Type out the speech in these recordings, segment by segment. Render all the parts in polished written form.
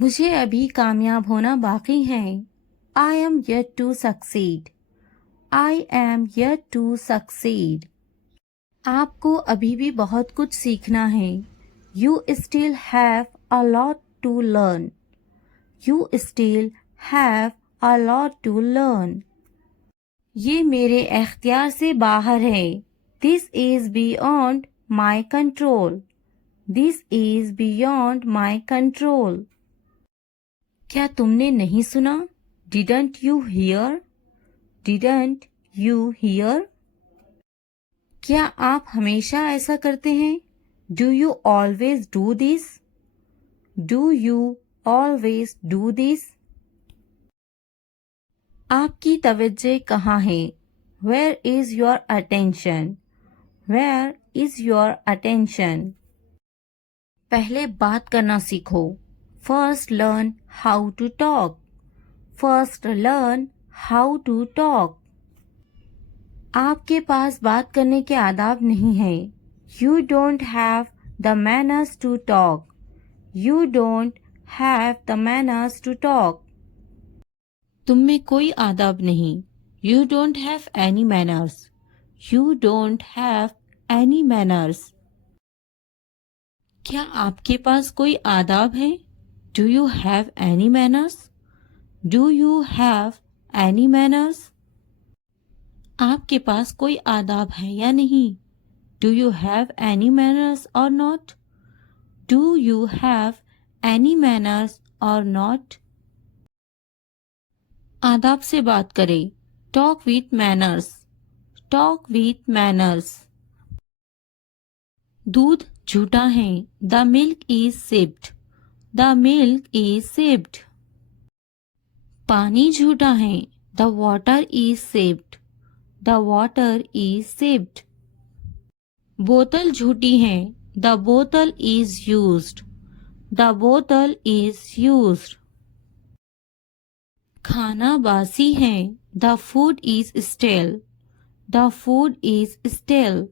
मुझे अभी कामयाब होना बाकी है। I am yet to succeed. I am yet to succeed. आपको अभी भी बहुत कुछ सीखना है। You still have a lot to learn. You still have a lot to learn. ये मेरे एख्तियार से बाहर है। This is beyond my control. This is beyond my control. क्या तुमने नहीं सुना? Didn't you hear? Didn't you hear? क्या आप हमेशा ऐसा करते हैं? Do you always do this? Do you always do this? आपकी तवज्जो कहाँ है? Where is your attention? Where is your attention? पहले बात करना सीखो। First learn how to talk. First learn how to talk. आपके पास बात करने के आदाब नहीं है। You don't have the manners to talk. You don't have the manners to talk. तुम में कोई आदाब नहीं। You don't have any manners. You don't have any manners. क्या आपके पास कोई आदाब है? Do you have any manners? Do you have any manners? आपके पास कोई आदाब है या नहीं? Do you have any manners or not? Do you have any manners or not? आदाब से बात करें। Talk with manners. Talk with manners. दूध झूठा है। The milk is sipped. The milk is sipped. पानी झूठा है। The water is sipped. The water is sipped. बोतल झूठी है। The bottle is used. The bottle is used. खाना बासी है। The food is stale. The food is stale.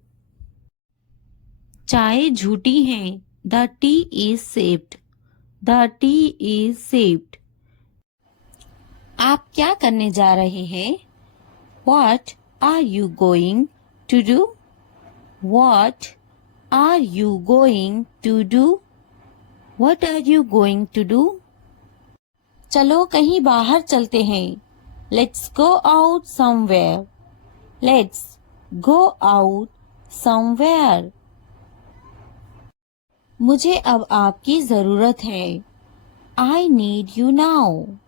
चाय झूठी है। The tea is sipped. The tea is sipped. आप क्या करने जा रहे हैं? What are you going to do? What are you going to do? What are you going to do? चलो कहीं बाहर चलते हैं। Let's go out somewhere. Let's go out somewhere. मुझे अब आपकी ज़रूरत है। I need you now.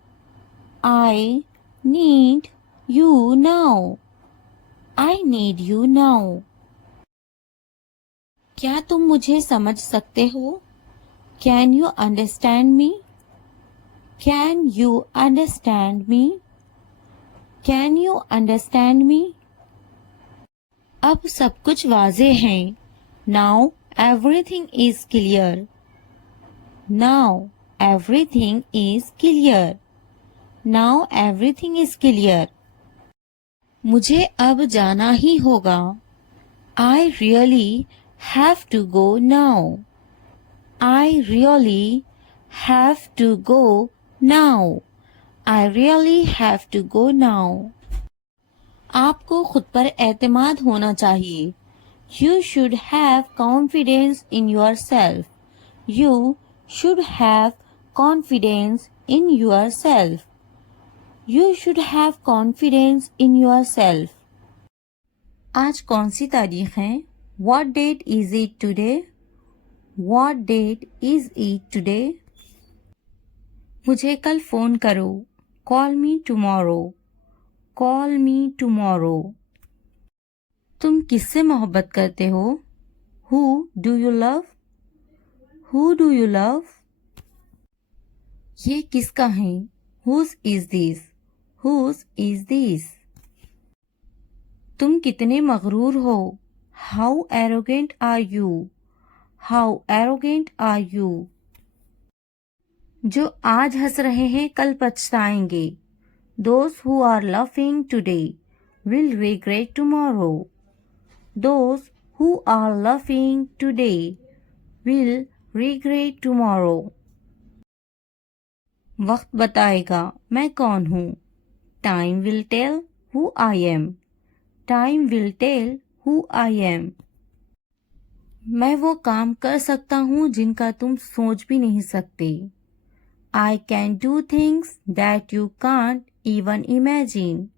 I need you now. I need you now. क्या तुम मुझे समझ सकते हो? Can you understand me? Can you understand me? Can you understand me? अब सब कुछ वाज़े है। Now everything is clear. Now everything is clear. Now everything is clear. मुझे अब जाना ही होगा। I really have to go now. I really have to go now. I really have to go now. आपको खुद पर एतमाद होना चाहिए। You should have confidence in yourself. You should have confidence in yourself. You should have confidence in yourself. आज कौन सी तारीख है? What date is it today? What date is it today? मुझे कल फ़ोन करो। Call me tomorrow. Call me tomorrow. तुम किससे मोहब्बत करते हो? Who do you love? Who do you love? ये किसका है? Whose is this? Whose is this? तुम कितने मगरूर हो? How arrogant are you? How arrogant are you? जो आज हंस रहे हैं कल पछताएंगे। Those who are laughing today will regret tomorrow. Those who are laughing today will regret tomorrow. वक्त बताएगा मैं कौन हूँ. Time will tell who I am. Time will tell who I am. मैं वो काम कर सकता हूँ जिनका तुम सोच भी नहीं सकते. I can do things that you can't even imagine.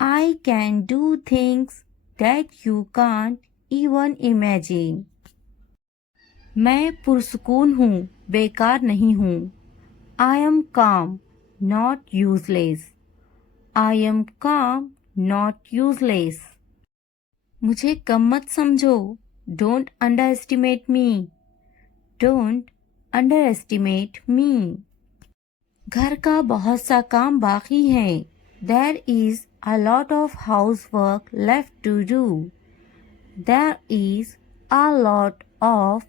I can do things that you can't even imagine. मैं पुरसुकून हूँ, बेकार नहीं हूँ. I am calm, not useless. I am calm, not useless. मुझे कम मत समझो. Don't underestimate me. Don't underestimate me. घर का बहुत सा काम बाकी है. There is a lot of housework left to do. There is a lot of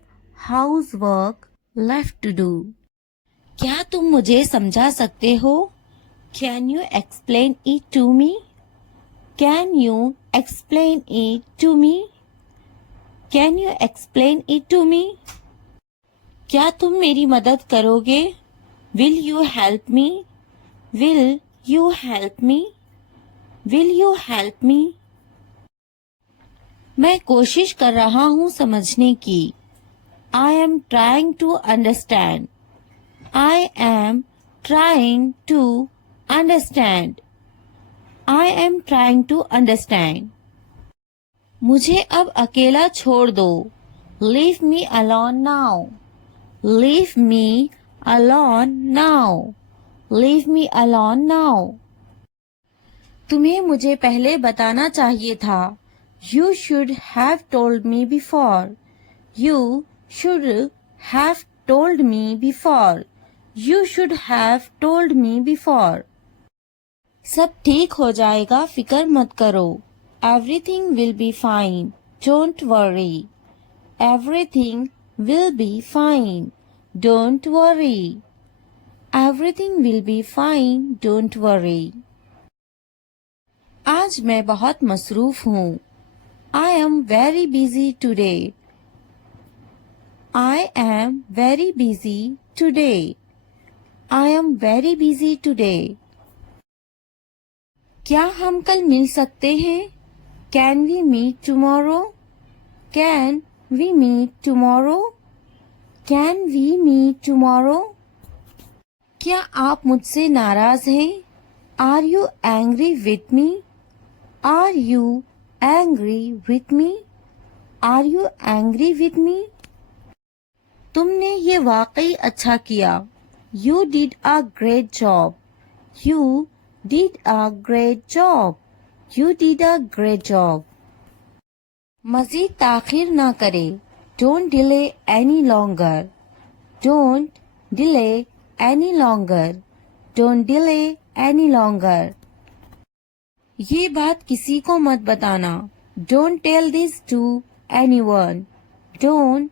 housework left to do. क्या तुम मुझे समझा सकते हो? Can you explain it to me? Can you explain it to me? Can you explain it to me? क्या तुम मेरी मदद करोगे? Will you help me? Will you help me? Will you help me? मैं कोशिश कर रहा हूँ समझने की. I am trying to understand. I am trying to understand. I am trying to understand. मुझे अब अकेला छोड़ दो. Leave me alone now. Leave me alone now. Leave me alone now. तुम्हें मुझे पहले बताना चाहिए था. You should have told me before. You should have told me before. You should have told me before. सब ठीक हो जाएगा, फिक्र मत करो. Everything will be fine. Don't worry. Everything will be fine. Don't worry. Everything will be fine. Don't worry. आज मैं बहुत मसरूफ हूँ. I am very busy today. I am very busy today. I am very busy today. क्या हम कल मिल सकते हैं? Can we meet tomorrow? Can we meet tomorrow? Can we meet tomorrow? क्या आप मुझसे नाराज हैं? Are you angry with me? Are you angry with me? Are you angry with me? तुमने ये वाकई अच्छा किया. You did a great job. You did a great job. You did a great job. मज़ीद ताख़ीर ना करें. Don't delay any longer. Don't delay any longer. Don't delay any longer. ये बात किसी को मत बताना. Don't tell this to anyone. Don't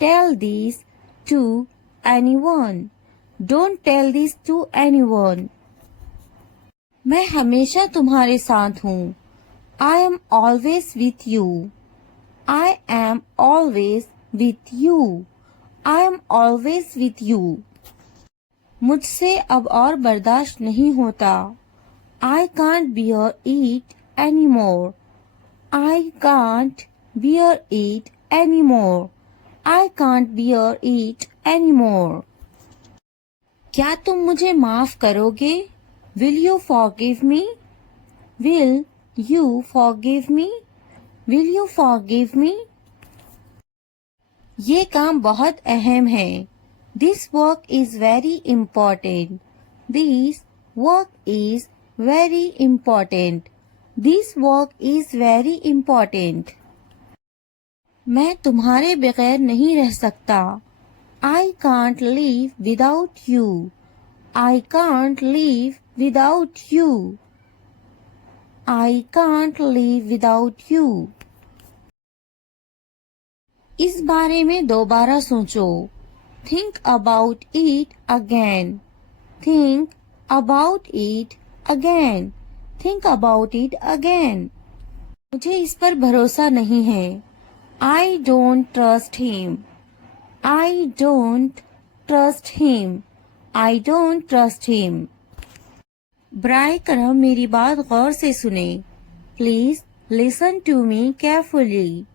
tell this to anyone. Don't tell this to anyone. मैं हमेशा तुम्हारे साथ हूँ. I am always with you. I am always with you. I am always with you. मुझसे अब और बर्दाश्त नहीं होता. I can't bear it anymore. I can't bear it anymore. I can't bear it anymore. क्या तुम मुझे माफ करोगे? Will you forgive me? Will you forgive me? Will you forgive me? ये काम बहुत अहम है. This work is very important. This work is very important. This work is very important. मैं तुम्हारे बगैर नहीं रह सकता. I can't live without you. I can't live without you. I can't live without you. इस बारे में दोबारा सोचो. Think about it again. Think about it again. Think about it again. मुझे इस पर भरोसा नहीं है. I don't trust him. I don't trust him. I don't trust him. बराए करम मेरी बात गौर से सुने. Please listen to me carefully.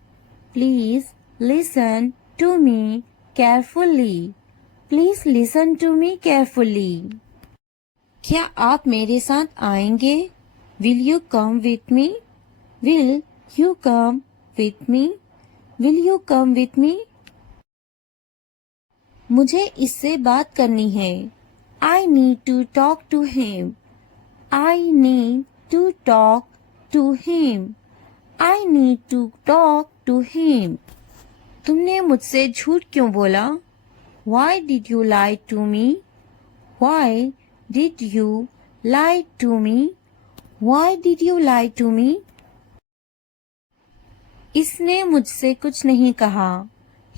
Please listen to me carefully. Please listen to me carefully. क्या आप मेरे साथ आएंगे? Will you come with me? Will you come with me? Will you come with me? मुझे इससे बात करनी है. I need to talk to him. I need to talk to him. I need to talk to him. तुमने मुझसे झूठ क्यों बोला? Why did you lie to me? Why did you lie to me? Why did you lie to me? इसने मुझसे कुछ नहीं कहा.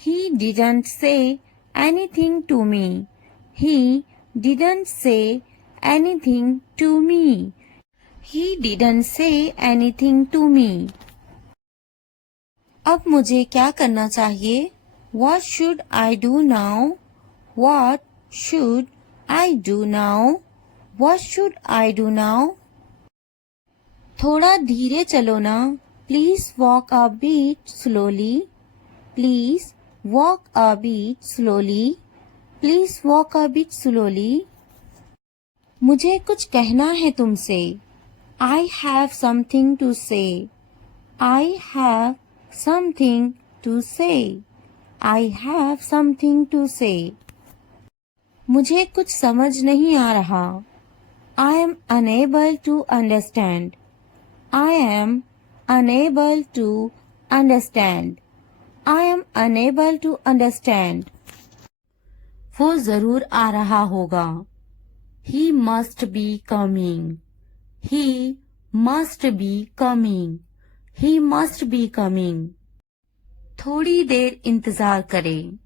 He didn't say anything to me. He didn't say anything to me. He didn't say anything to me. अब मुझे क्या करना चाहिए? What should I do now? What should I do now? What should I do now? थोड़ा धीरे चलो ना. Please walk a bit slowly. Please walk a bit slowly. Please walk a bit slowly. मुझे कुछ कहना है तुमसे. I have something to say. I have something to say. I have something to say. मुझे कुछ समझ नहीं आ रहा. I am unable to understand. I am unable to understand. I am unable to understand. वो जरूर आ रहा होगा. He must be coming. He must be coming. He must be coming. थोड़ी देर इंतजार करें.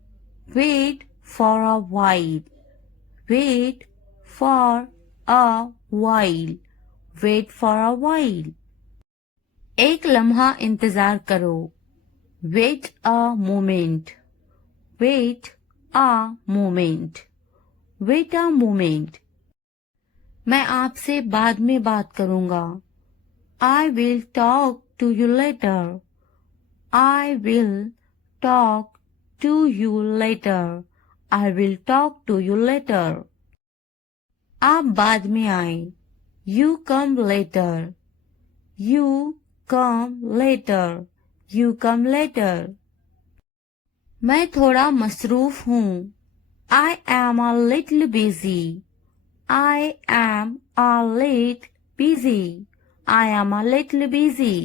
Wait for a while. Wait for a while. Wait for a while. एक लम्हा इंतजार करो. Wait a moment. Wait a moment. Wait a moment. मैं आपसे बाद में बात करूंगा. I will talk to you later. I will talk to you later. I will talk to you later. आप बाद में आए. You come later. You come later. You come later. मैं थोड़ा मसरूफ हूँ. I am a little busy. I am a little busy. I am a little busy.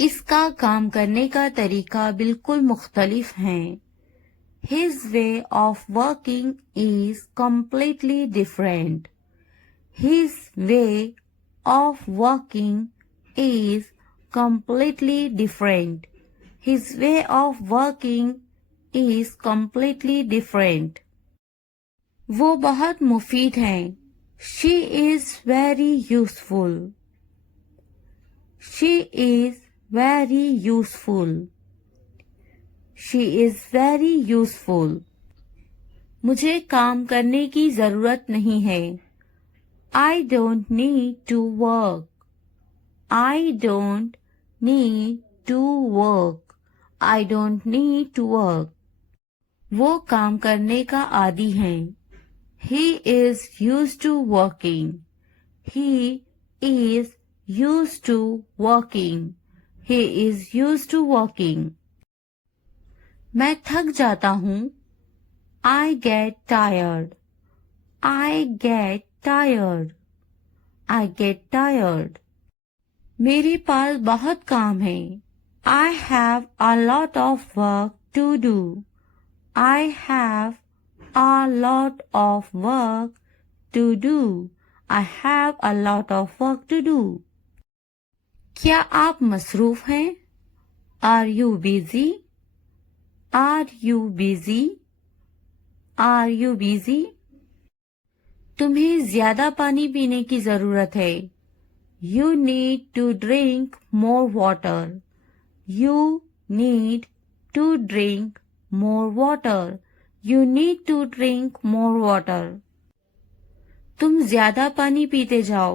इसका काम करने का तरीका बिल्कुल मुख्तलिफ है. His way of working is completely different. His way of working is completely different. His way of working is completely different. वो बहुत मुफीद हैं. She is very useful. She is very useful. She is very useful. मुझे काम करने की जरूरत नहीं है. I don't need to work. I don't need to work. I don't need to work. वो काम करने का आदी हैं. He is used to working. He is used to working. He is used to working. मैं थक जाता हूँ. I get tired. I get tired. I get tired. मेरे पास बहुत काम है. I have a lot of work to do. I have a lot of work to do. I have a lot of work to do. क्या आप मसरूफ हैं? Are you busy? Are you busy? Are you busy? तुम्हें ज्यादा पानी पीने की जरूरत है. You need to drink more water. You need to drink more water. You need to drink more water. तुम ज्यादा पानी पीते जाओ.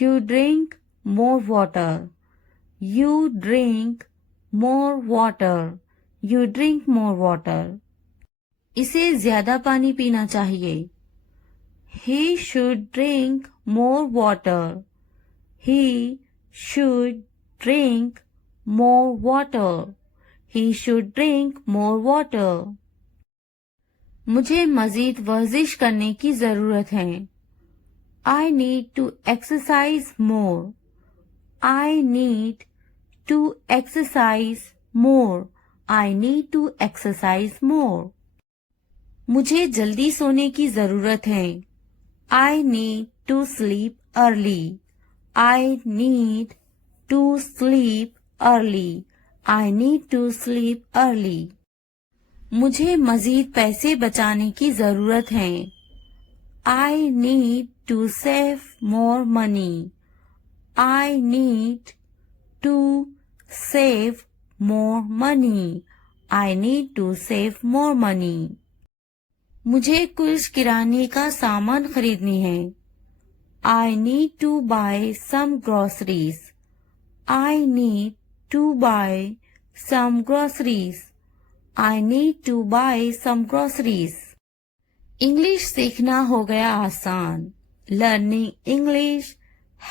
You drink more water. You drink more water. You drink more water. इसे ज्यादा पानी पीना चाहिए. He should drink more water. He should drink more water. He should drink more water. मुझे मजीद वर्जिश करने की जरूरत है. I need to exercise more. I need to exercise more. I need to exercise more. मुझे जल्दी सोने की जरूरत है. I need to sleep early. I need to sleep early. I need to sleep early. मुझे मजीद पैसे बचाने की जरूरत है. I need to save more money. I need to save more money. I need to save more money. मुझे कुछ किराने का सामान खरीदनी है. I need to buy some groceries. I need to buy some groceries. I need to buy some groceries. English सीखना हो गया आसान. Learning English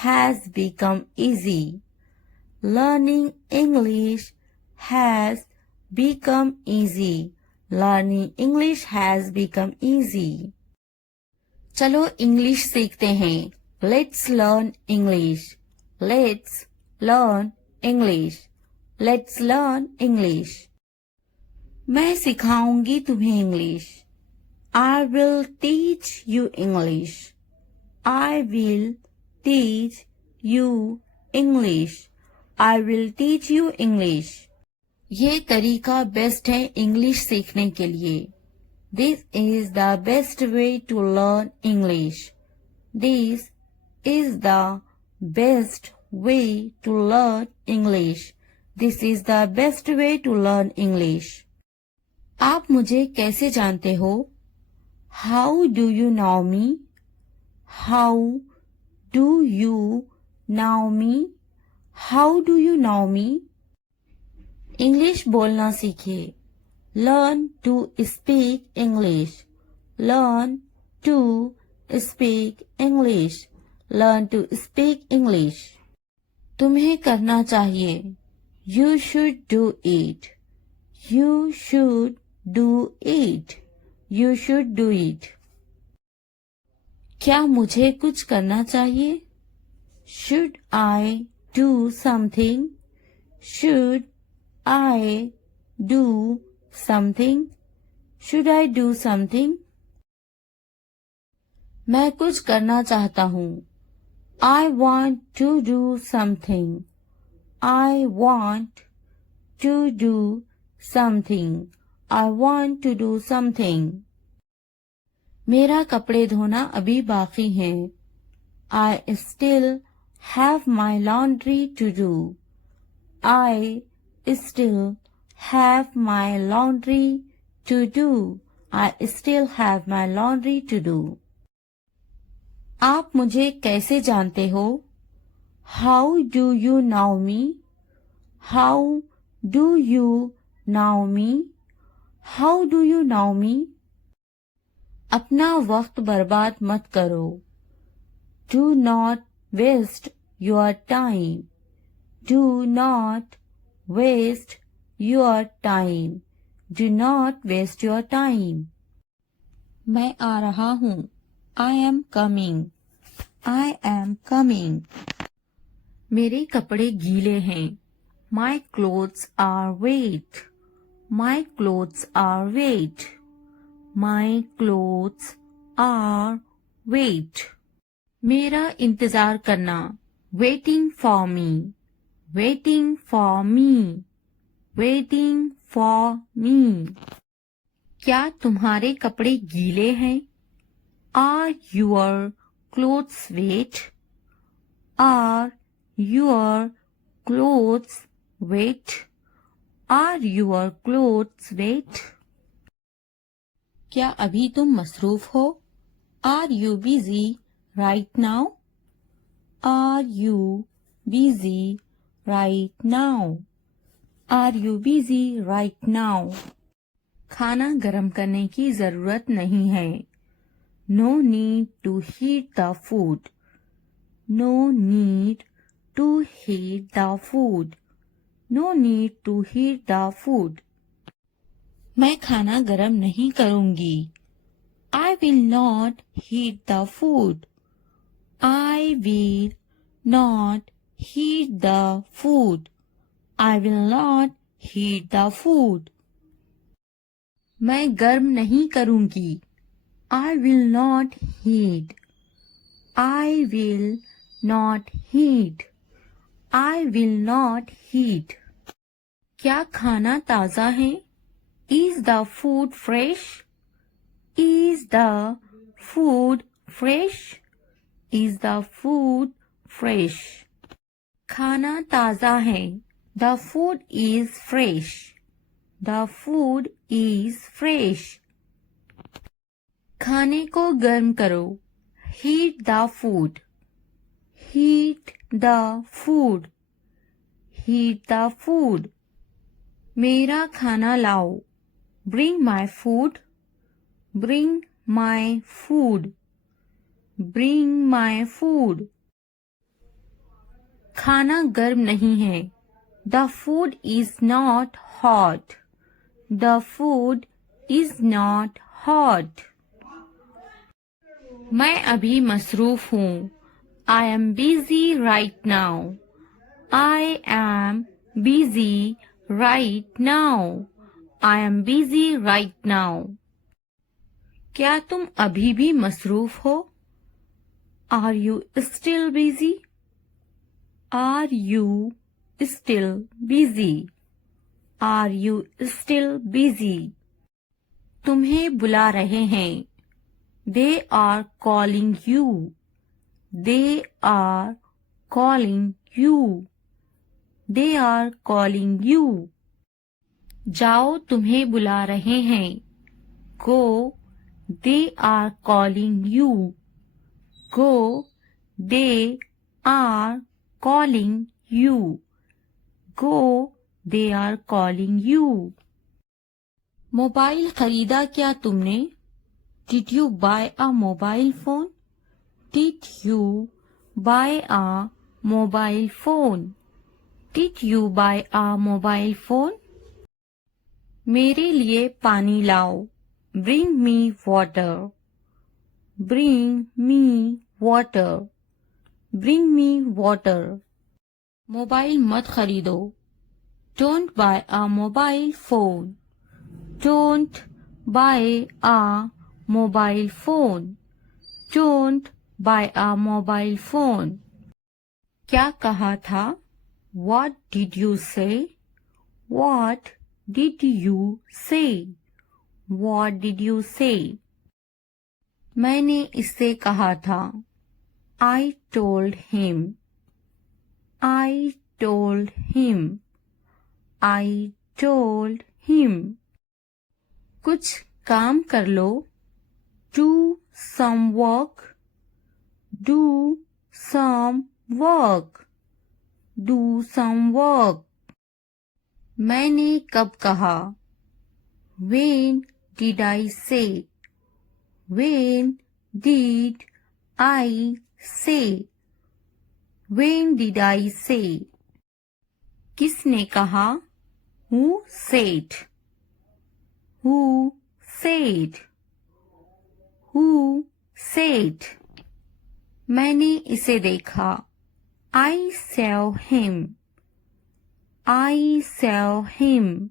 has become easy. Learning English has become easy. Learning English has become easy. चलो English सीखते हैं. Let's learn English. Let's learn English. Let's learn English. मैं सिखाऊंगी तुम्हें English. I will teach you English. I will teach you English. I will teach you English. ये तरीका best है English सीखने के लिए. This is the best way to learn English. This is the best way to learn English. This is the best way to learn English. आप मुझे कैसे जानते हो? How do you know me? How do you know me? How do you know me? English बोलना सीखिए. Learn to speak English. Learn to speak English. Learn to speak English. तुम्हें करना चाहिए. You should do it. You should do it. You should do it. क्या मुझे कुछ करना चाहिए? Should I do something? Should I do something? Should I do something? मैं कुछ करना चाहता हूँ. I want to do something. I want to do something. I want to do something. मेरा कपड़े धोना अभी बाकी है. I still have my laundry to do. I still have my laundry to do. I still have my laundry to do. आप मुझे कैसे जानते हो? How do you know me? How do you know me? How do you know me? अपना वक्त बर्बाद मत करो. Do not waste your time. Do not waste your time. Do not waste your time. मैं आ रहा हूँ. I am coming. I am coming. मेरे कपड़े गीले हैं. My clothes are wet. My clothes are wet. My clothes are wet. मेरा इंतजार करना. Waiting for me. Waiting for me. Waiting for me. क्या तुम्हारे कपड़े गीले हैं? Are your clothes wet? Are your clothes wet? Are your clothes wet? क्या अभी तुम मसरूफ हो? Are you busy right now? Are you busy right now? Are you busy right now? खाना गर्म करने की जरूरत नहीं है। No need to heat the food. No need to heat the food. No need to heat the food. मैं खाना गर्म नहीं करूंगी। I will not heat the food. I will not heat the food. I will not heat the food. मैं गर्म नहीं करूंगी। I will not heat. I will not heat. I will not heat. क्या खाना ताज़ा है? Is the food fresh? Is the food fresh? Is the food fresh? खाना ताज़ा है। The food is fresh. The food is fresh. खाने को गर्म करो। Heat the food. Heat the food. Heat the food. मेरा खाना लाओ। Bring my food. Bring my food. Bring my food. खाना गर्म नहीं है। The food is not hot. The food is not hot. मैं अभी मसरूफ हूँ। I am busy right now. I am busy right now. I am busy right now. क्या तुम अभी भी मसरूफ हो? Are you still busy? Are you still busy? Are you still busy? तुम्हें बुला रहे हैं। They are calling you. They are calling you. They are calling you. जाओ तुम्हें बुला रहे हैं। Go. They are calling you. Go. They are calling you. Go. They are calling you. Mobile खरीदा क्या तुमने? Did you buy a mobile phone? Did you buy a mobile phone? Did you buy a mobile phone? मेरे लिए पानी लाओ। Bring me water. Bring me water. Bring me water. Mobile मत खरीदो। Don't buy a mobile phone. Don't buy a mobile phone. Don't buy a mobile phone. क्या कहा था? What did you say? What did you say? What did you say? मैंने इससे कहा था। I told him. I told him. I told him. कुछ काम कर लो। Do some work. Do some work. Do some work. मैंने कब कहा? When did I say? When did I say? When did I say? किसने कहा? Who said? Who said? Who said? मैंने इसे देखा। I saw him. I saw him.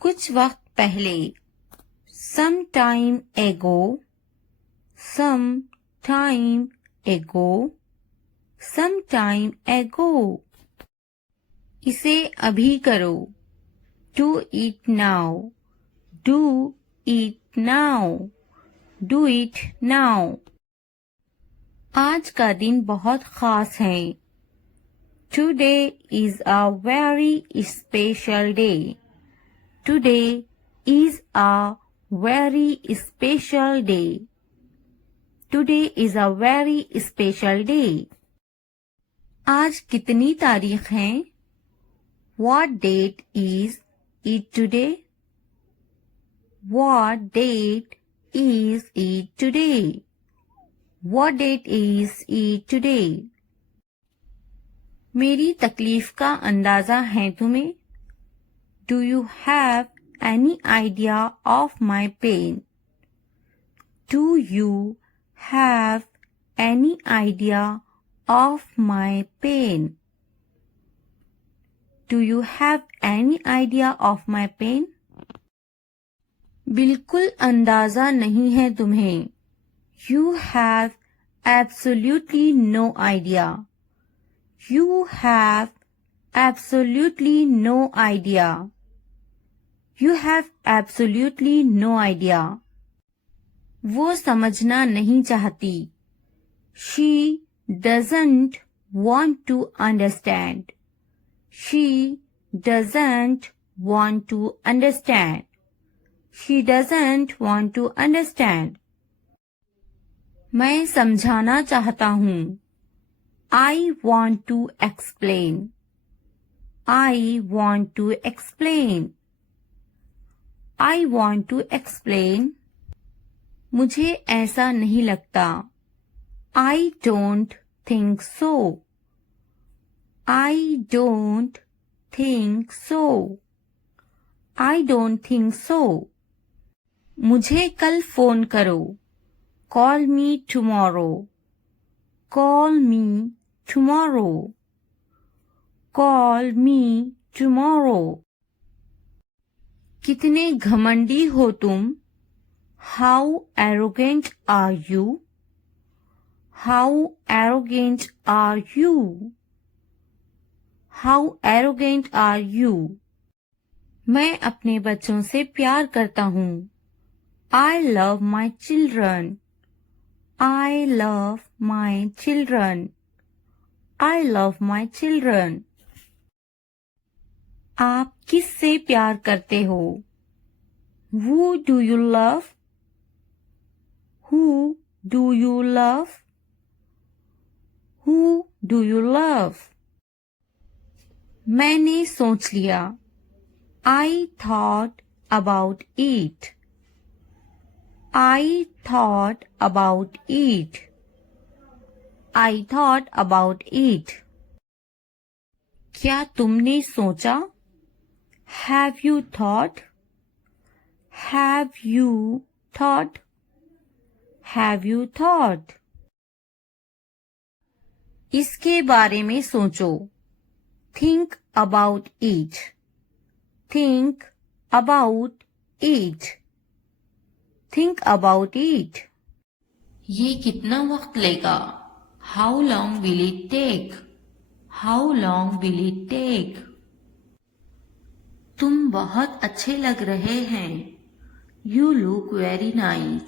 कुछ वक्त पहले। Some time ago. Some time ago. Some time ago. इसे अभी करो। Do it now. Do it now. Do it now. आज का दिन बहुत खास है। Today is a very special day. Today is a very special day. Today is a very special day. आज कितनी तारीख है? What date is it today? What date is it today? What date is it today? मेरी तकलीफ का अंदाजा है तुम्हें? Do you have any idea of my pain? Do you have any idea of my pain? Do you have any idea of my pain? बिल्कुल अंदाजा नहीं है तुम्हें. You have absolutely no idea. You have absolutely no idea. You have absolutely no idea. वो समझना नहीं चाहती. She doesn't want to understand. She doesn't want to understand. She doesn't want to understand. मैं समझाना चाहता हूँ. I want to explain. I want to explain. I want to explain. मुझे ऐसा नहीं लगता. I don't think so. I don't think so. I don't think so. मुझे कल फोन करो. Call me tomorrow. Call me tomorrow. Call me tomorrow. कितने घमंडी हो तुम? How arrogant are you? How arrogant are you? How arrogant are you? मैं अपने बच्चों से प्यार करता हूँ. I love my children. I love my children. I love my children. आप किससे प्यार करते हो? Who do you love? Who do you love? Who do you love? मैंने सोच लिया. I thought about it. I thought about it. I thought about it. क्या तुमने सोचा? Have you thought? Have you thought? Have you thought? इसके बारे में सोचो. Think about it. Think about it. Think about it. ये कितना वक्त लेगा? How long will it take? How long will it take? तुम बहुत अच्छे लग रहे हैं. You look very nice.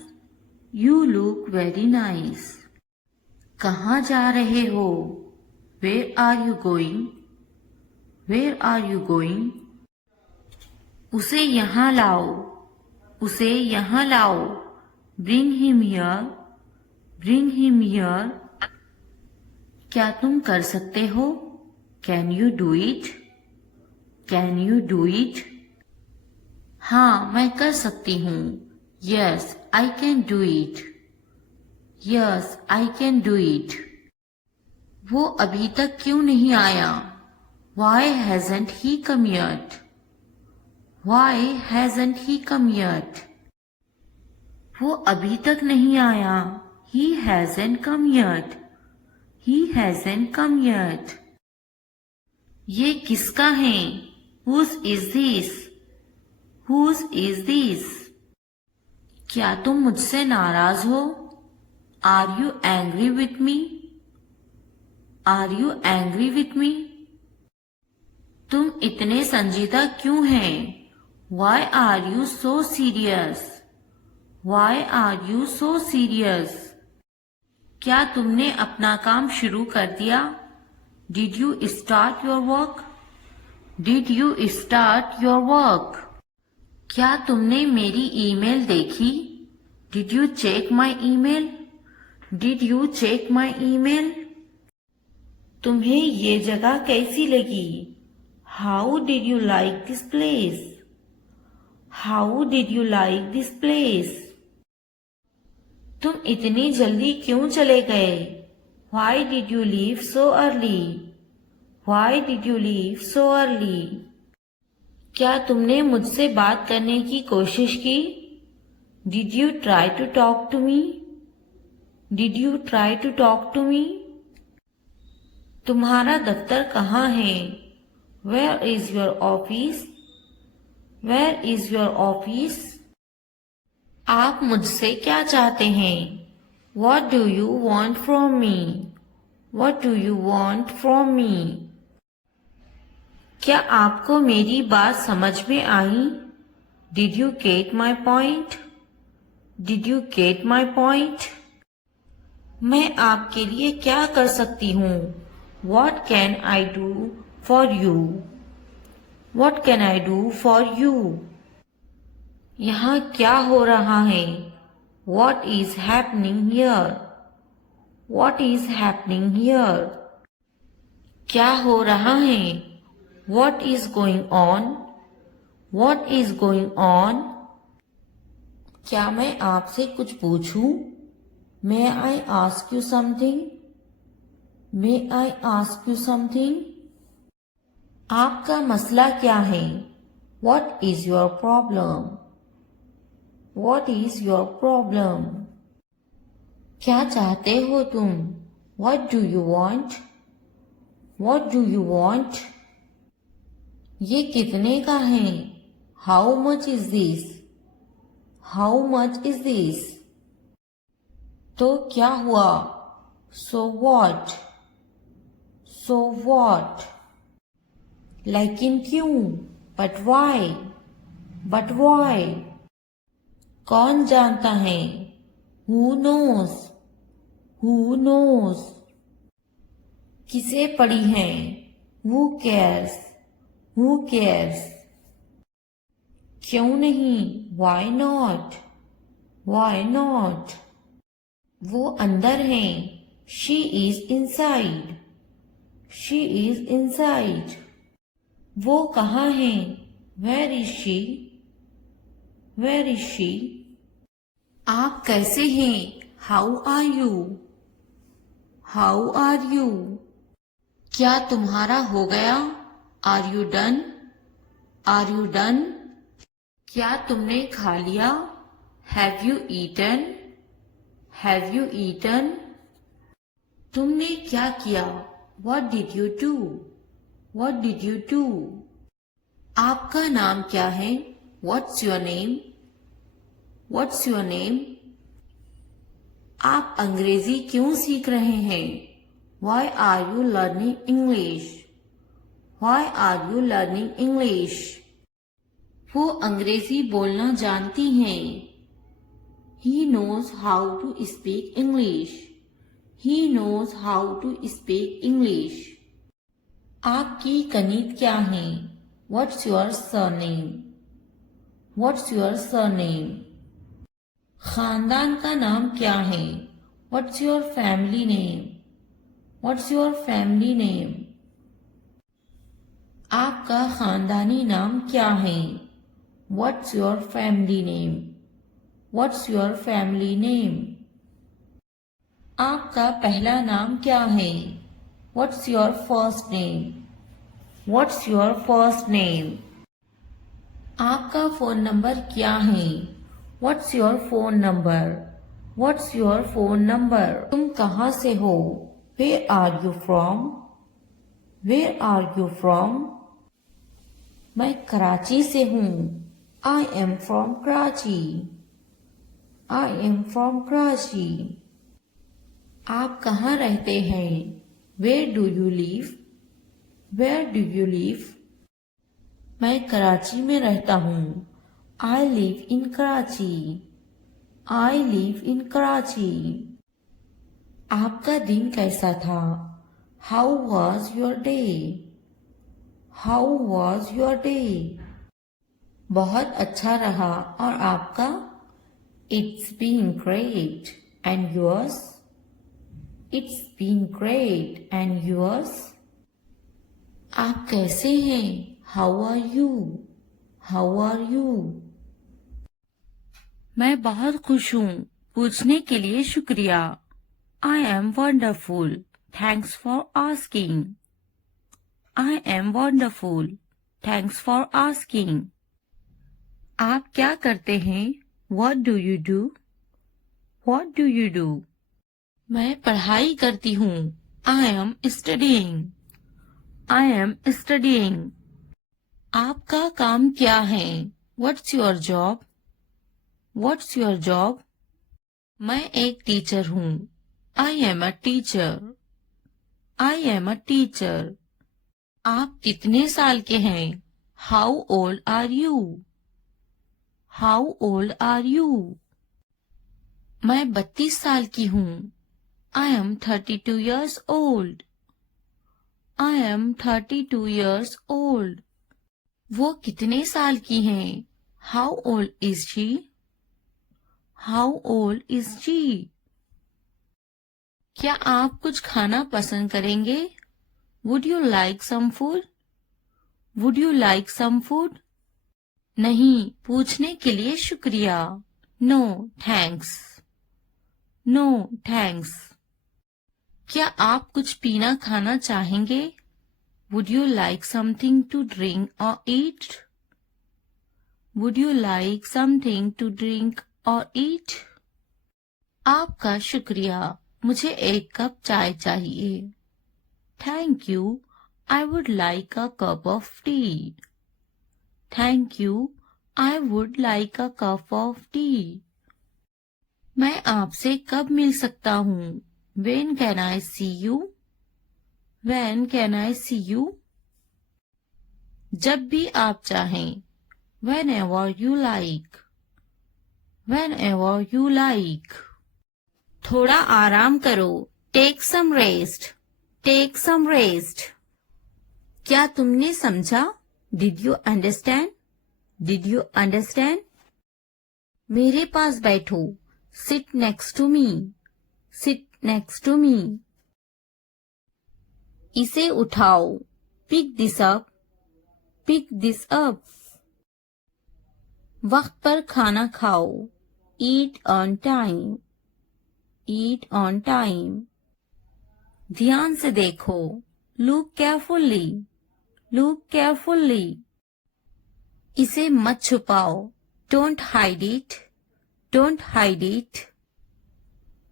You look very nice. कहाँ जा रहे हो? Where are you going? Where are you going? उसे यहाँ लाओ. उसे यहाँ लाओ. Bring him here. Bring him here. क्या तुम कर सकते हो? Can you do it? Can you do it? हाँ, मैं कर सकती हूँ. Yes, I can do it. Yes, I can do it. वो अभी तक क्यों नहीं आया? Why hasn't he come yet? Why hasn't he come yet? वो अभी तक नहीं आया. He hasn't come yet. He hasn't come yet. ये किसका है? Whose is this? Whose is this? क्या तुम मुझसे नाराज हो? Are you angry with me? Are you angry with me? तुम इतने संजीदा क्यों हैं? Why are you so serious? Why are you so serious? क्या तुमने अपना काम शुरू कर दिया? Did you start your work? Did you start your work? क्या तुमने मेरी ईमेल देखी? Did you check my email? Did you check my email? तुम्हें ये जगह कैसी लगी? How did you like this place? How did you like this place? तुम इतनी जल्दी क्यों चले गए? Why did you leave so early? Why did you leave so early? क्या तुमने मुझसे बात करने की कोशिश की? Did you try to talk to me? Did you try to talk to me? तुम्हारा दफ्तर कहाँ है? Where is your office? Where is your office? आप मुझसे क्या चाहते हैं? What do you want from me? What do you want from me? क्या आपको मेरी बात समझ में आई? Did you get my point? Did you get my point? मैं आपके लिए क्या कर सकती हूँ? What can I do for you? What can I do for you? यहाँ क्या हो रहा है? What is happening here? What is happening here? क्या हो रहा है? What is going on? What is going on? क्या मैं आपसे कुछ पूछूं? May I ask you something? May I ask you something? आपका मसला क्या है? What is your problem? What is your problem? क्या चाहते हो तुम? What do you want? What do you want? ये कितने का है? How much is this? How much is this? तो क्या हुआ? So what? So what? लेकिन क्यों? But why? But why? कौन जानता है? Who knows? Who knows? किसे पड़ी है? Who cares? Who cares? क्यों नहीं? Why not? Why not? वो अंदर है. She is inside. She is inside. वो कहाँ है? Where is she? Where is she? आप कैसे हैं? How are you? How are you? क्या तुम्हारा हो गया? Are you done? Are you done? क्या तुमने खा लिया? Have you eaten? Have you eaten? तुमने क्या किया? What did you do? What did you do? आपका नाम क्या है? What's your name? What's your name? आप अंग्रेजी क्यों सीख रहे हैं? Why are you learning English? Why are you learning English? वो अंग्रेजी बोलना जानती हैं. He knows how to speak English. He knows how to speak English. आपकी कनीत क्या है? What's your surname? What's your surname? खानदान का नाम क्या है? What's your family name? What's your family name? आपका खानदानी नाम क्या है? What's your family name? What's your family name? आपका पहला नाम क्या है? What's your first name? What's your first name? आपका फोन नंबर क्या है? What's your phone number? What's your phone number? तुम कहाँ से हो? Where are you from? Where are you from? मैं कराची से हूँ. I am from Karachi. I am from Karachi. आप कहाँ रहते हैं? Where do you live? Where do you live? मैं कराची में रहता हूँ. I live in Karachi. I live in Karachi. आपका दिन कैसा था? How was your day? How was your day? बहुत अच्छा रहा और आपका? It's been great. And yours? It's been great. And yours? आप कैसे हैं? How are you? How are you? मैं बहुत खुश हूँ। पूछने के लिए शुक्रिया। I am wonderful. Thanks for asking. I am wonderful. Thanks for asking. आप क्या करते हैं? What do you do? What do you do? मैं पढ़ाई करती हूँ। I am studying. I am studying. आपका काम क्या है? What's your job? What's your job? मैं एक टीचर हूँ। I am a teacher. I am a teacher. आप कितने साल के हैं? How old are you? How old are you? मैं 32 साल की हूँ। I am 32 years old. I am 32 years old. वो कितने साल की हैं? How old is she? How old is she? क्या आप कुछ खाना पसंद करेंगे? Would you like some food? Would you like some food? नहीं, पूछने के लिए शुक्रिया। No, thanks. No, thanks. क्या आप कुछ पीना खाना चाहेंगे? Would you like something to drink or eat? Would you like something to drink or eat? आपका शुक्रिया। मुझे एक कप चाय चाहिए। Thank you. I would like a cup of tea. Thank you. I would like a cup of tea. मैं आपसे कब मिल सकता हूँ? When can I see you? When can I see you? जब भी आप चाहें। Whenever you like. Whenever you like. थोड़ा आराम करो। Take some rest. Take some rest. क्या तुमने समझा? Did you understand? Did you understand? मेरे पास बैठो। Sit next to me. Sit next to me. इसे उठाओ। Pick this up. Pick this up. वक्त पर खाना खाओ। Eat on time. Eat on time. ध्यान से देखो। Look carefully. Look carefully. इसे मत छुपाओ। Don't hide it. Don't hide it.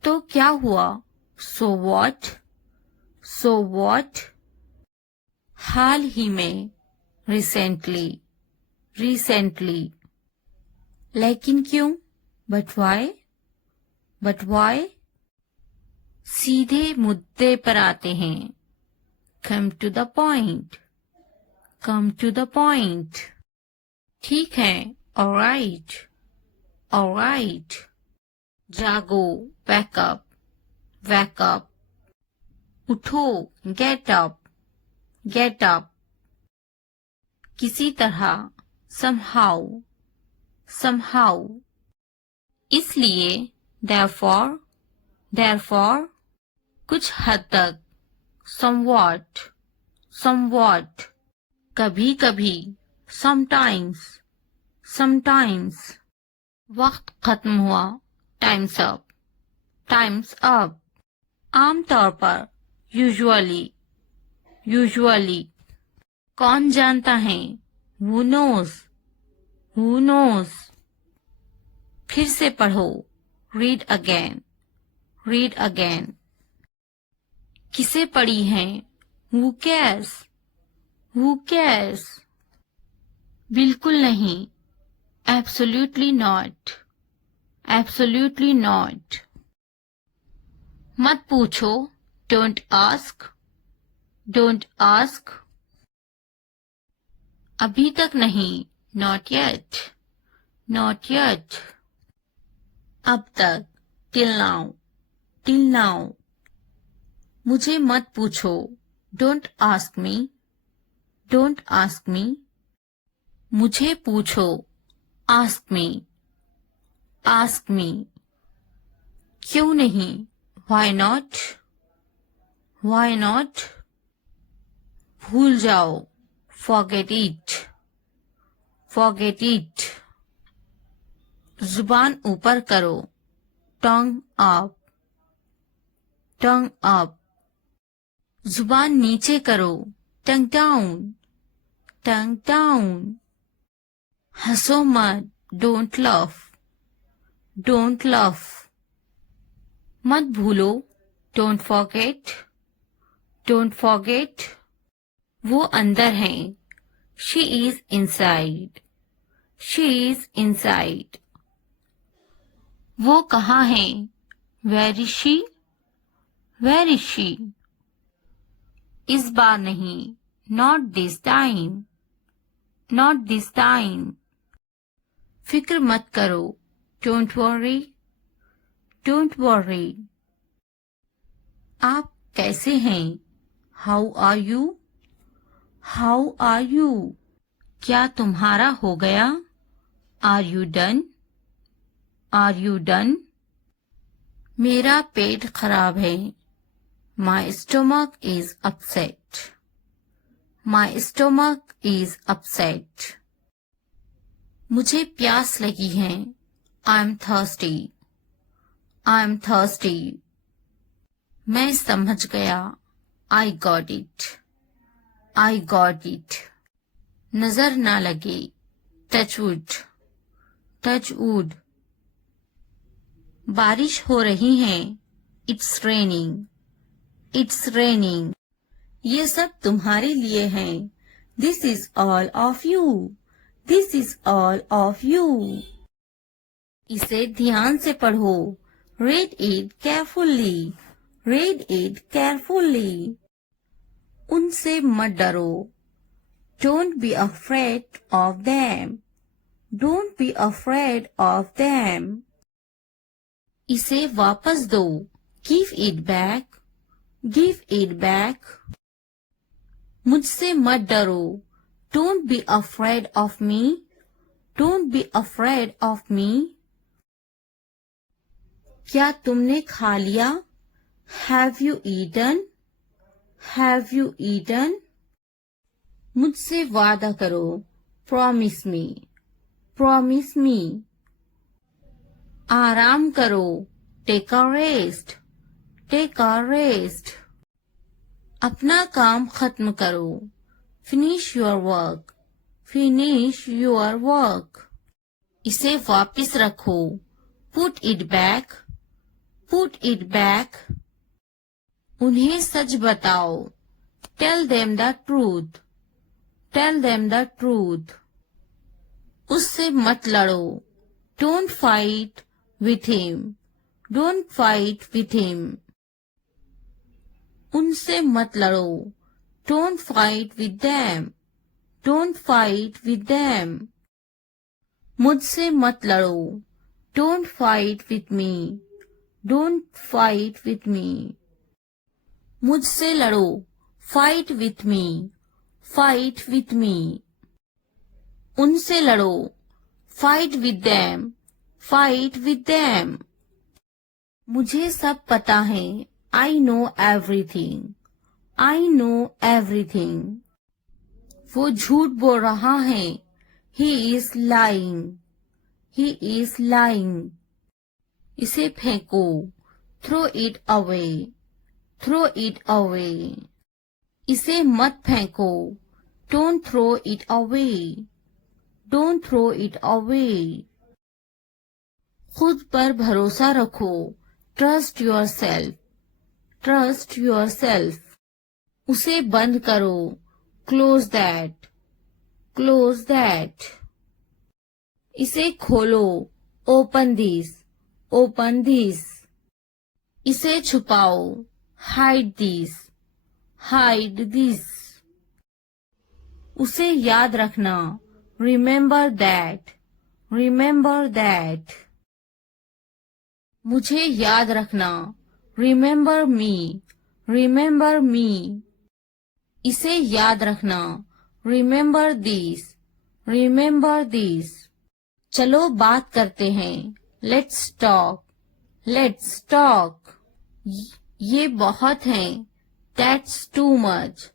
तो क्या हुआ? So what? So what? हाल ही में। Recently. Recently. लेकिन क्यों? But why? But why? सीधे मुद्दे पर आते हैं। Come to the point. Come to the point. ठीक है। All right. All right. जागो। Wake up. Wake up. उठो। Get up. Get up. किसी तरह। Somehow. Somehow. इसलिए। Therefore. Therefore. कुछ हद तक। Somewhat. Somewhat. कभी कभी। Sometimes. Sometimes. वक्त खत्म हुआ। Time's up. Time's up. आमतौर पर। Usually. Usually. कौन जानता है? Who knows? Who knows? फिर से पढ़ो। Read again. Read again. किसे पढ़ी है? Who cares? Who cares? बिल्कुल नहीं। Absolutely not. Absolutely not. मत पूछो। Don't ask. Don't ask. अभी तक नहीं। Not yet. Not yet. अब तक। Till now. Till now. मुझे मत पूछो। Don't ask me. Don't ask me. मुझे पूछो। Ask me, ask me. क्यों नहीं, व्हाई नॉट, व्हाई नॉट। भूल जाओ, फॉरगेट इट, फॉरगेट इट। जुबान ऊपर करो, टंग अप, टंग अप। जुबान नीचे करो, टंग डाउन, टंग डाउन। हंसो मत, डोंट लफ, डोंट लफ। मत भूलो, डोंट फॉरगेट, डोंट फॉरगेट। वो अंदर है, she is inside, she is inside. वो कहाँ है, where is she, where is she. इस बार नहीं, not this time, not this time. फिक्र मत करो, डोंट वरी, डोंट वरी। आप कैसे हैं, how are you, how are you. क्या तुम्हारा हो गया, are you done, are you done. मेरा पेट खराब है, my stomach is upset, my stomach is upset. मुझे प्यास लगी है, I am thirsty, I am thirsty. मैं समझ गया, I got it, I got it. नजर ना लगे, टच वुड, टच वुड। बारिश हो रही है, इट्स रेनिंग, इट्स रेनिंग। ये सब तुम्हारे लिए है, this is all of you, this is all of you. इसे ध्यान से पढ़ो, read it carefully, read it carefully. उनसे मत डरो, don't be afraid of them, don't be afraid of them. इसे वापस दो, give it back, give it back. मुझसे मत डरो, don't be afraid of me, don't be afraid of me. क्या तुमने खा लिया, have you eaten, have you eaten. मुझसे वादा करो, प्रॉमिस मी, प्रॉमिस मी। आराम करो, take a rest, take a rest. अपना काम खत्म करो, finish your work, finish your work. इसे वापस रखो, put it back, put it back. उन्हें सच बताओ, tell them the truth, tell them the truth. उससे मत लड़ो, don't fight with him, don't fight with him. उनसे मत लड़ो, don't fight with them, don't fight with them. मुझसे मत लड़ो, don't fight with me, don't fight with me. मुझसे लड़ो, fight with me, fight with me. उनसे लड़ो, fight with them, fight with them. मुझे सब पता है, I know everything, I know everything. वो झूठ बोल रहा है, he is lying, he is lying. इसे फेंको, throw it away, throw it away. इसे मत फेंको, don't throw it away, don't throw it away. खुद पर भरोसा रखो, trust your self, trust your self. उसे बंद करो, क्लोज दैट, क्लोज दैट। इसे खोलो, ओपन दिस, ओपन दिस। इसे छुपाओ, हाइड दिस, हाइड दिस। उसे याद रखना, रिमेंबर दैट, रिमेंबर दैट। मुझे याद रखना, रिमेंबर मी, रिमेंबर मी। इसे याद रखना, रिमेंबर दिस, रिमेंबर दिस। चलो बात करते हैं, लेट्स टॉक, लेट्स टॉक। ये बहुत है, that's too much,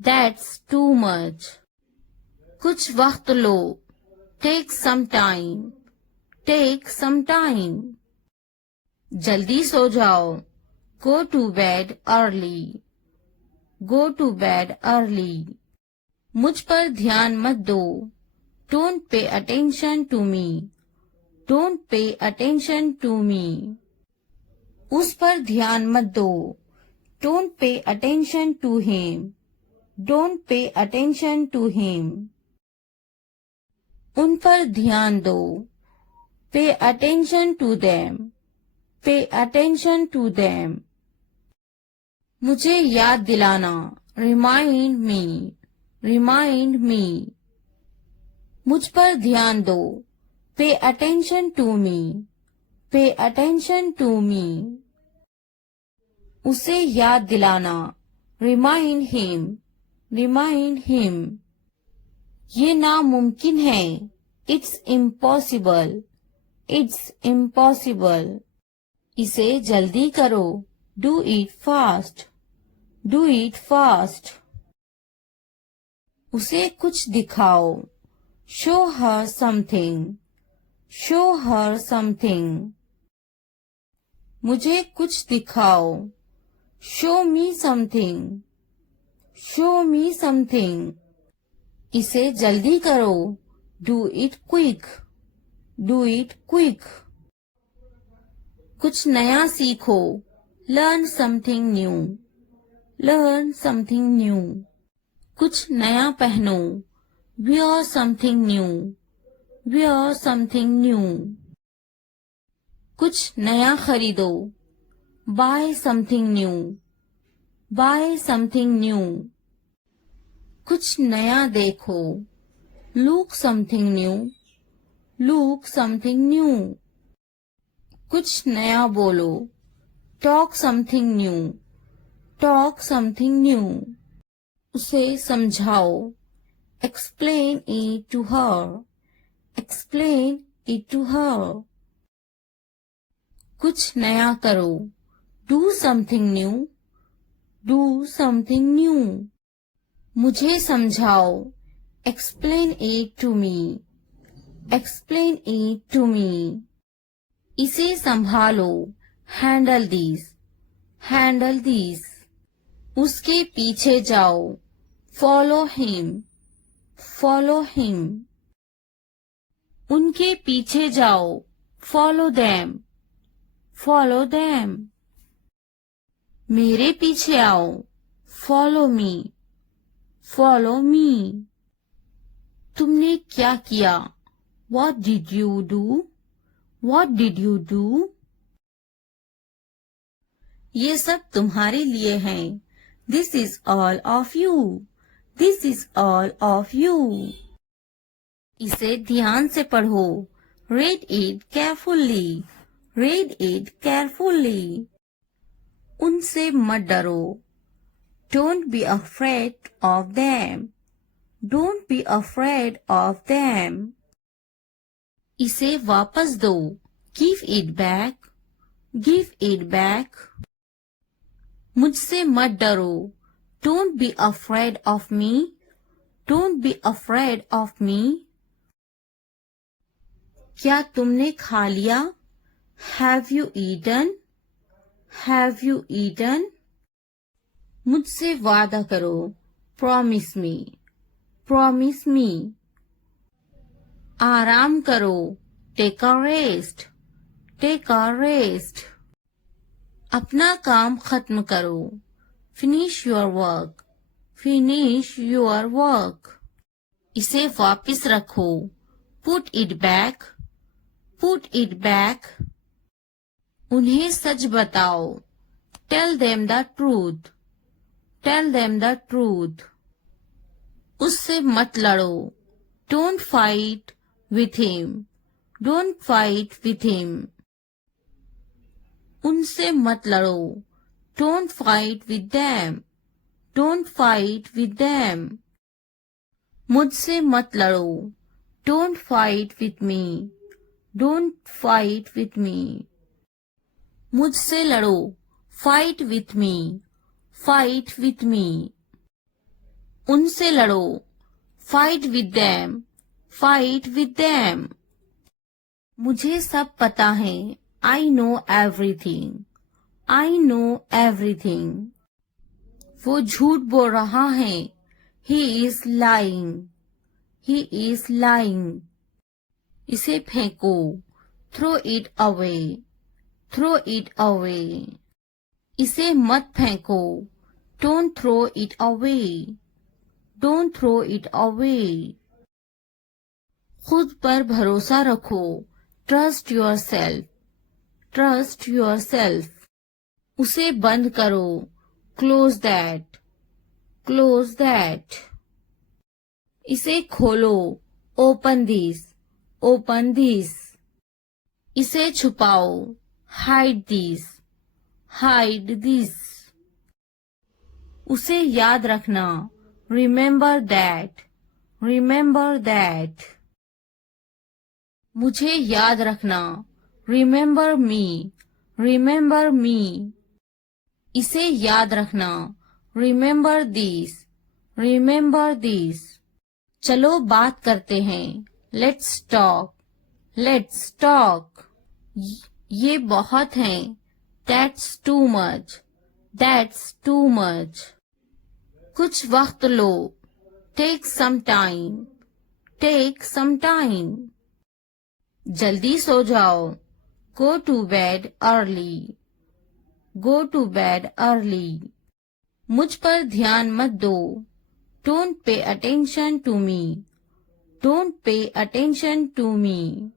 that's too much. कुछ वक्त लो, take some time, take some time. जल्दी सो जाओ, go to bed early, go to bed early. मुझ पर ध्यान मत दो, don't pay attention to me, don't pay attention to me. उस पर ध्यान मत दो, don't pay attention to him, don't pay attention to him. उन पर ध्यान दो, pay attention to them, pay attention to them. मुझे याद दिलाना, रिमाइंड मी, रिमाइंड मी। मुझ पर ध्यान दो, पे अटेंशन टू मी, पे अटेंशन टू मी। उसे याद दिलाना, रिमाइंड हिम, रिमाइंड हिम। ये नामुमकिन है, इट्स इम्पॉसिबल, इट्स इम्पॉसिबल। इसे जल्दी करो, do it fast, do it fast. उसे कुछ दिखाओ, show her something, show her something. मुझे कुछ दिखाओ, show me something, show me something. इसे जल्दी करो, do it quick, do it quick. कुछ नया सीखो, learn something new, learn something new. कुछ नया पहनो, wear something new, wear something new। कुछ नया खरीदो, buy something new, buy something new। कुछ नया देखो, look something new, look something new। कुछ नया बोलो, talk something new, talk something new। उसे समझाओ, explain it to her, explain it to her। कुछ नया करो, do something new, do something new। मुझे समझाओ, explain it to me, explain it to me। इसे संभालो, handle this, handle this। उसके पीछे जाओ, follow him, follow him। उनके पीछे जाओ, follow them, follow them। मेरे पीछे आओ, follow me, follow me। तुमने क्या किया, what did you do, what did you do। ये सब तुम्हारे लिए है, this is all of you, this is all of you। इसे ध्यान से पढ़ो, read it carefully, read it carefully। उनसे मत डरो, don't be afraid of them, don't be afraid of them। इसे वापस दो, give it back, give it back। मुझसे मत डरो, don't be afraid of me, don't be afraid of me। क्या तुमने खा लिया, have you eaten, have you eaten। मुझसे वादा करो, promise me, promise me। आराम करो, take a rest, take a rest। अपना काम खत्म करो, finish your work, finish your work। इसे वापस रखो, put it back, put it back। उन्हें सच बताओ, tell them the truth, tell them the truth। उससे मत लड़ो, don't fight with him, don't fight with him। उनसे मत लड़ो, don't fight with them, don't fight with them। मुझसे मत लड़ो, don't fight with me, don't fight with me. मुझसे लड़ो, fight with me, fight with me. उनसे लड़ो, fight with them, fight with them. मुझे सब पता है, I know everything, I know everything. वो झूठ बोल रहा है, he is lying, he is lying. इसे फेंको, throw it away, throw it away. इसे मत फेंको, don't throw it away, don't throw it away. खुद पर भरोसा रखो, trust your self, trust your self. उसे बंद करो, क्लोज दैट, क्लोज दैट। इसे खोलो, ओपन दिस, ओपन दिस। इसे छुपाओ, हाइड दिस, हाइड दिस। उसे याद रखना, रिमेंबर दैट, रिमेंबर दैट। मुझे याद रखना, रिमेंबर मी, रिमेंबर मी। इसे याद रखना, रिमेंबर दिस, रिमेंबर दिस। चलो बात करते हैं, लेट्स टॉक, लेट्स टॉक। ये बहुत है, that's too much, that's too much. कुछ वक्त लो, take some time, take some time. जल्दी सो जाओ, go to bed early, go to bed early. मुझ पर ध्यान मत दो, don't pay attention to me, don't pay attention to me.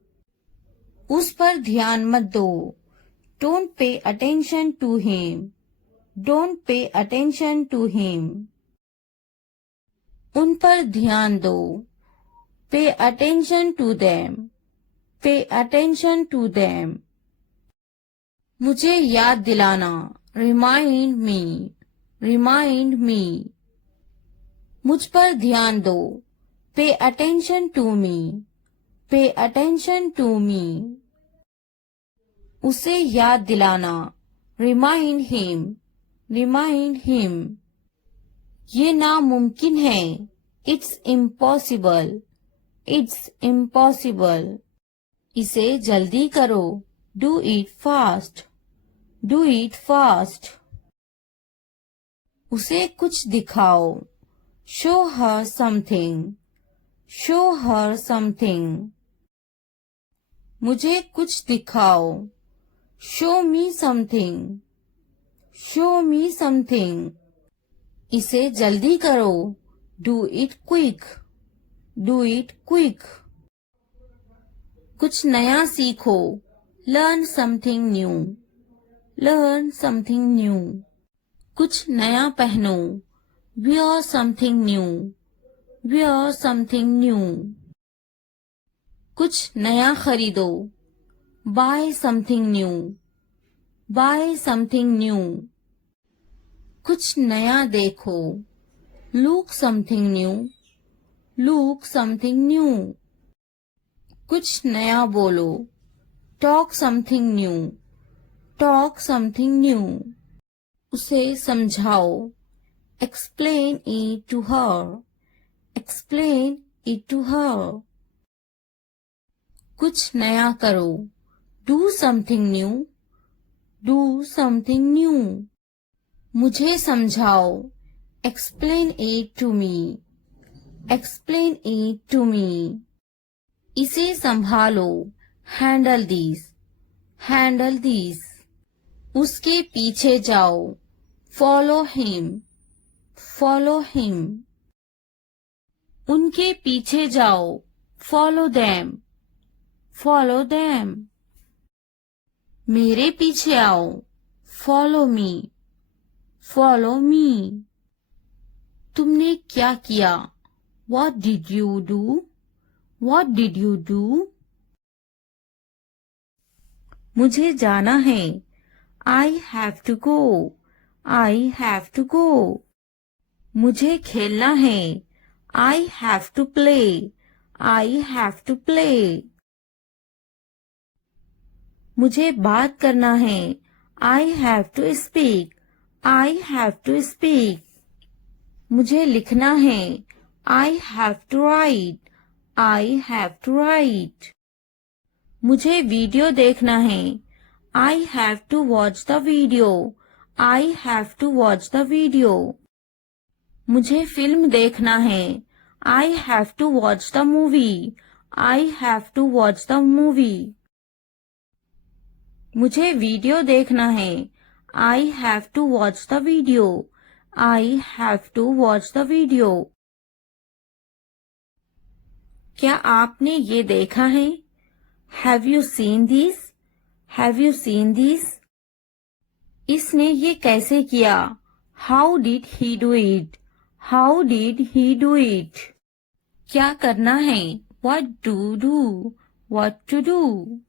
उस पर ध्यान मत दो, don't pay attention to him, don't pay attention to him. उन पर ध्यान दो, pay attention to them, pay attention to them. मुझे याद दिलाना, रिमाइंड मी, रिमाइंड मी। मुझ पर ध्यान दो, पे अटेंशन टू मी, पे अटेंशन टू मी। उसे याद दिलाना, रिमाइंड हिम, रिमाइंड हिम। ये नामुमकिन है, इट्स इम्पॉसिबल, इट्स इम्पॉसिबल। इसे जल्दी करो, do it fast, do it fast. उसे कुछ दिखाओ, show her something, show her something. मुझे कुछ दिखाओ, show me something, show me something. इसे जल्दी करो, do it quick, do it quick. कुछ नया सीखो, learn something new, learn something new. कुछ नया पहनो, wear something new, wear something new. कुछ नया खरीदो, buy something new, buy something new. कुछ नया देखो, look something new, look something new. कुछ नया बोलो, talk something new, talk something new. उसे समझाओ, explain it to her, explain it to her. कुछ नया करो, do something new, do something new. मुझे समझाओ, explain it to me, explain it to me. इसे संभालो, हैंडल दिस, हैंडल दिस। उसके पीछे जाओ, फॉलो हिम, फॉलो हिम। उनके पीछे जाओ, फॉलो देम, फॉलो देम। मेरे पीछे आओ, फॉलो मी, फॉलो मी। तुमने क्या किया, What did you do? What did you do? मुझे जाना है, I have to go, I have to go। मुझे खेलना है, I have to play, I have to play। मुझे बात करना है। I have to speak. I have to speak. मुझे लिखना है। I have to write. I have to write. मुझे वीडियो देखना है। I have to watch the video. I have to watch the video. मुझे फिल्म देखना है। I have to watch the movie. I have to watch the movie. मुझे video देखना है। I have to watch the video. I have to watch the video. क्या आपने ये देखा है? Have you seen this? Have you seen this? इसने ये कैसे किया? How did he do it? How did he do it? क्या करना है? What to do? What to do?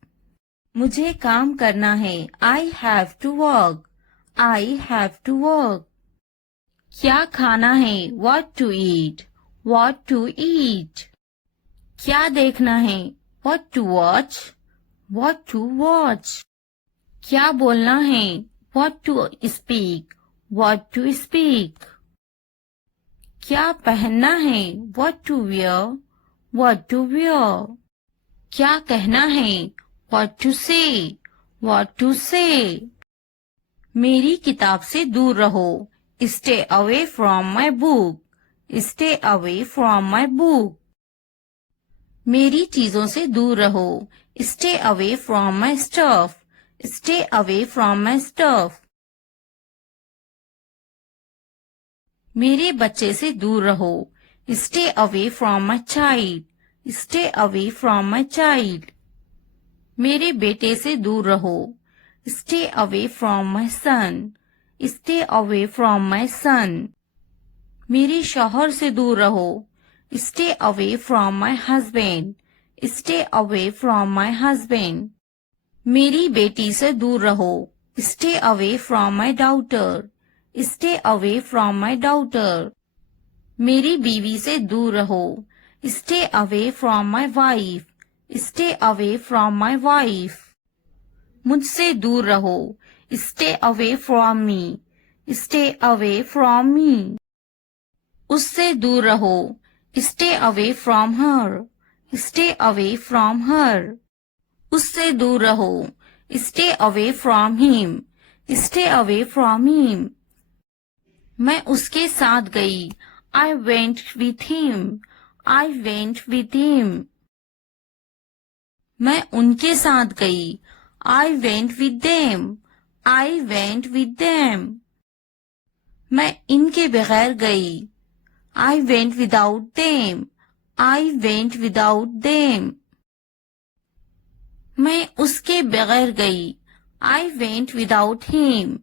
मुझे काम करना है। I have to work. I have to work. क्या खाना है? What to eat? What to eat? क्या देखना है? What to watch? What to watch? क्या बोलना है? What to speak? What to speak? क्या पहनना है? What to wear? What to wear? क्या कहना है? What to say? What to say? मेरी किताब से दूर रहो। Stay away from my book. Stay away from my book. मेरी चीजों से दूर रहो। Stay away from my stuff. Stay away from my stuff. मेरे बच्चे से दूर रहो। Stay away from my child. Stay away from my child. मेरे बेटे से दूर रहो। Stay away from my son. Stay away from my son. मेरे शौहर से दूर रहो। Stay away from my husband. Stay away from my husband. मेरी बेटी से दूर रहो। Stay away from my daughter. Stay away from my daughter. मेरी बीवी से दूर रहो। Stay away from my wife. Stay away from my wife. मुझसे दूर रहो। Stay away from me. Stay away from me. उससे दूर रहो। Stay away from her. Stay away from her. उससे दूर रहो। Stay away from him. Stay away from him. मैं उसके साथ गई। I went with him. I went with him. मैं उनके साथ गई। I went with them. I went with them. मैं इनके बगैर गई। I went without them. I went without them. मैं उसके बगैर गई। I went without him.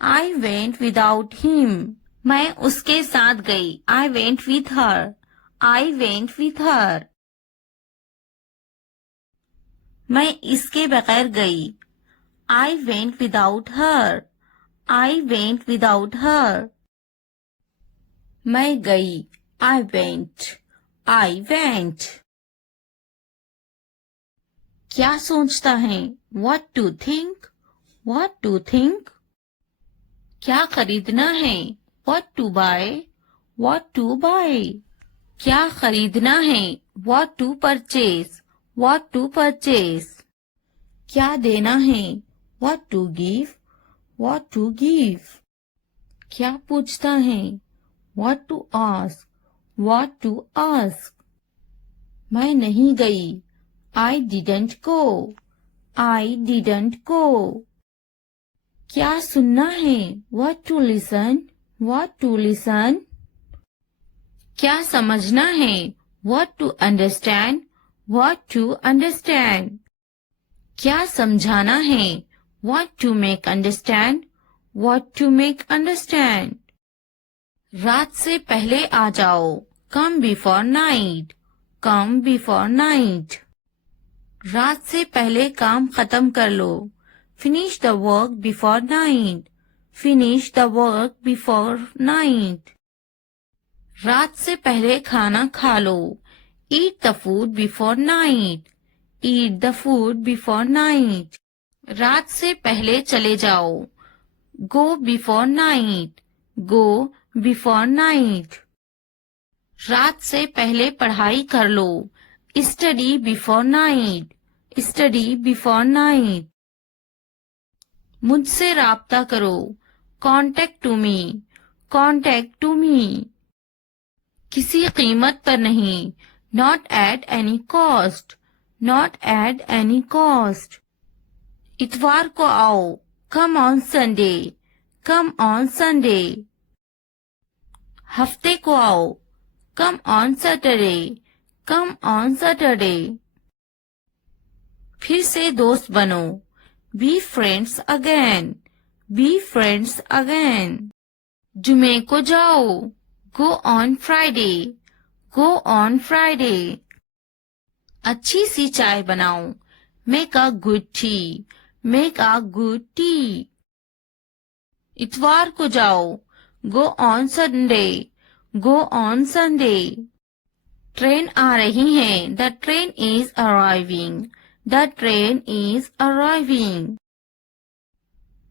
I went without him. मैं उसके साथ गई। I went with her. I went with her. मैं इसके बगैर गई। I went without her. I went without her. मैं गई। I went. I went. क्या सोचता है? What to think? What to think? क्या खरीदना है? What to buy? What to buy? क्या खरीदना है? What to purchase? What to purchase? क्या देना है? What to give? What to give? क्या पूछता है? What to ask? What to ask? मैं नहीं गई। I didn't go. I didn't go. क्या सुनना है? What to listen? What to listen? क्या समझना है? What to understand? What to understand? क्या समझाना है? What to make understand? What to make understand? रात से पहले आ जाओ। Come before night. Come before night. रात से पहले काम खत्म कर लो। Finish the work before night. Finish the work before night. रात से पहले खाना खा लो। Eat the food before night. Eat the food before night. रात से पहले चले जाओ। Go before night. Go before night. रात से पहले पढ़ाई कर लो। Study before night. Study before night. मुझसे राब्ता करो। Contact to me. Contact to me. किसी कीमत पर नहीं। Not at any cost. Not at any cost. इतवार को आओ। Come on Sunday. Come on Sunday. हफ्ते को आओ। Come on Saturday. Come on Saturday. फिर से दोस्त बनो। Be friends again. Be friends again. जुमे को जाओ। Go on Friday. Go on Friday. अच्छी सी चाय बनाओ। Make a good tea. Make a good tea. इतवार को जाओ। Go on Sunday. Go on Sunday. Train आ रही है। The train is arriving. The train is arriving.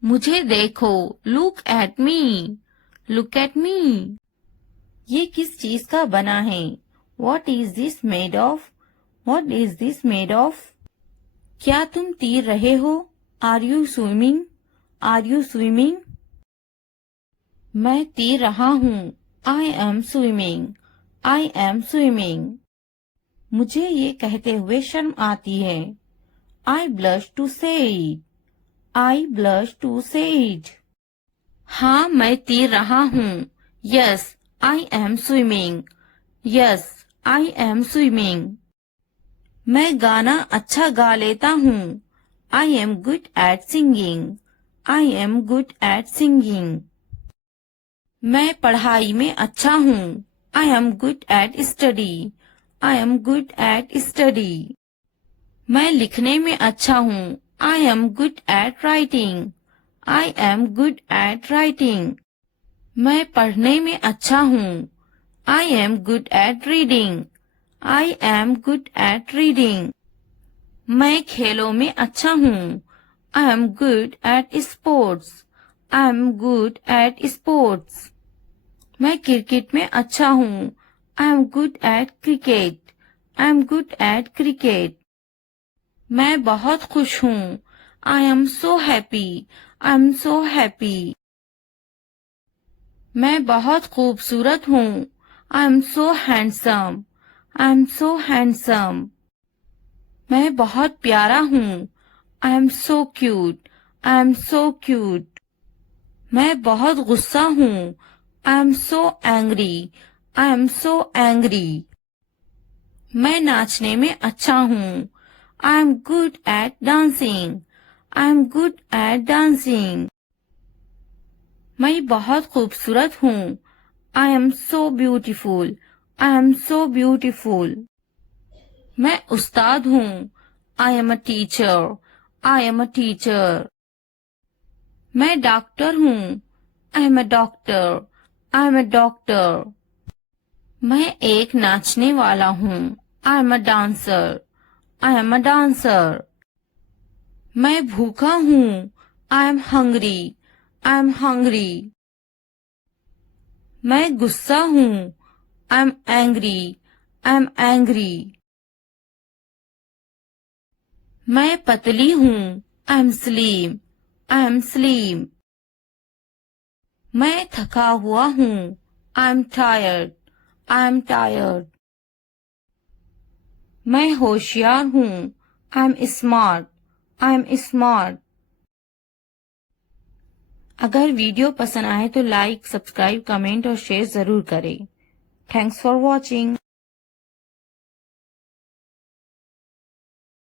मुझे देखो। Look at me. Look at me. ये किस चीज का बना है? What is this made of? What is this made of? क्या तुम तैर रहे हो? Are you swimming? Are you swimming? मैं तैर रहा हूँ। I am swimming. I am swimming. मुझे ये कहते हुए शर्म आती है। I blush to say it. I blush to say it. हाँ, मैं तैर रहा हूँ। Yes, I am swimming. Yes, I am swimming. मैं गाना अच्छा गा लेता हूँ। I am good at singing. I am good at singing. मैं पढ़ाई में अच्छा हूँ। I am good at study. I am good at study. मैं लिखने में अच्छा हूँ। I am good at writing. I am good at writing. मैं पढ़ने में अच्छा हूँ। I am good at reading. I am good at reading. मैं खेलों में अच्छा हूँ। I am good at sports. I am good at sports. मैं क्रिकेट में अच्छा हूँ। I am good at cricket. I am good at cricket. मैं बहुत खुश हूँ। I am so happy. I am so happy. मैं बहुत खूबसूरत हूँ। I am so handsome. I am so handsome. मैं बहुत प्यारा हूँ। I am so cute. I am so cute. मैं बहुत गुस्सा हूँ। I am so angry. I am so angry. मैं नाचने में अच्छा हूँ। I am good at dancing. I am good at dancing. मैं बहुत खूबसूरत हूँ। I am so beautiful. I am so beautiful. मैं उस्ताद हूँ। I am a teacher. I am a teacher. मैं डॉक्टर हूँ। I am a doctor. I am a doctor. मैं एक नाचने वाला हूँ। I am a dancer. I am a dancer. मैं भूखा हूँ। I am hungry. I am hungry. मैं गुस्सा हूँ। I am angry. I am angry. मैं पतली हूँ। I am slim. I am slim. मैं थका हुआ हूँ। I am tired. I am tired. मैं होशियार हूँ। I am smart. I am smart. अगर वीडियो पसंद आए तो लाइक, सब्सक्राइब, कमेंट और शेयर जरूर करें। Thanks for watching.